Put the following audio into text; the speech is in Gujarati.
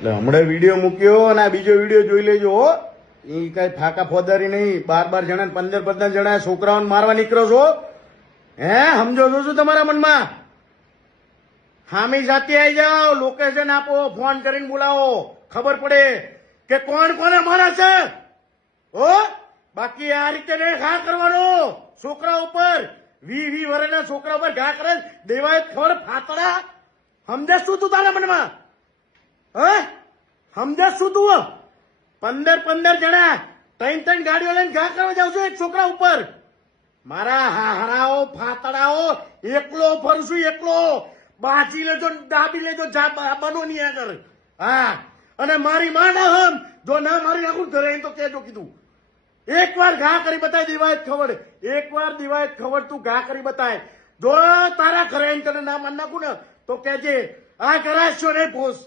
એટલે હમણાં વિડીયો મૂક્યો અને આ બીજો વિડીયો જોઈ લેજો હો. એ કઈ ફાકા ફોદારી નહીં. 12 જણા 15 જણા છોકરાઓને મારવા નીકળો છો. હે સમજો છો શું તમારા મનમાં? હામી જાતિ આવી જાઓ, લોકેશન આપો, ફોન કરીને બોલાવો, ખબર પડે કે કોણ કોને મારે છે. હો બાકી આ રીતે નહીં ઘા કરવાનો છોકરા ઉપર. 20 વર્ષના છોકરા ઉપર ઘા કરે દેવાય ખબર ફાતડા. સમજે શું તું તારા મનમાં? હે સમજે શું તું? 15 જણા 3 ગાડીઓ લઈને ઘા કરવા જાવ છો એક છોકરા ઉપર. મારા હાહરાઓ ફાતડાઓ એકલો ફરું છું, એકલો. બાજી લેજો, દાબી લેજો, બનો નહીં આગળ. હા અને મારી માં ના હમ જો ના મારી નાખું ઘરે તો કેજો કીધું. એક વાર ઘા કરી બતાય દિવાય ખબર. એક વાર દિવાય ખબર તું ઘા કરી બતાય. જો તારા ઘરે તને ના માન નાખું ને તો કેજે આ કરાશો નહીં ફોસ.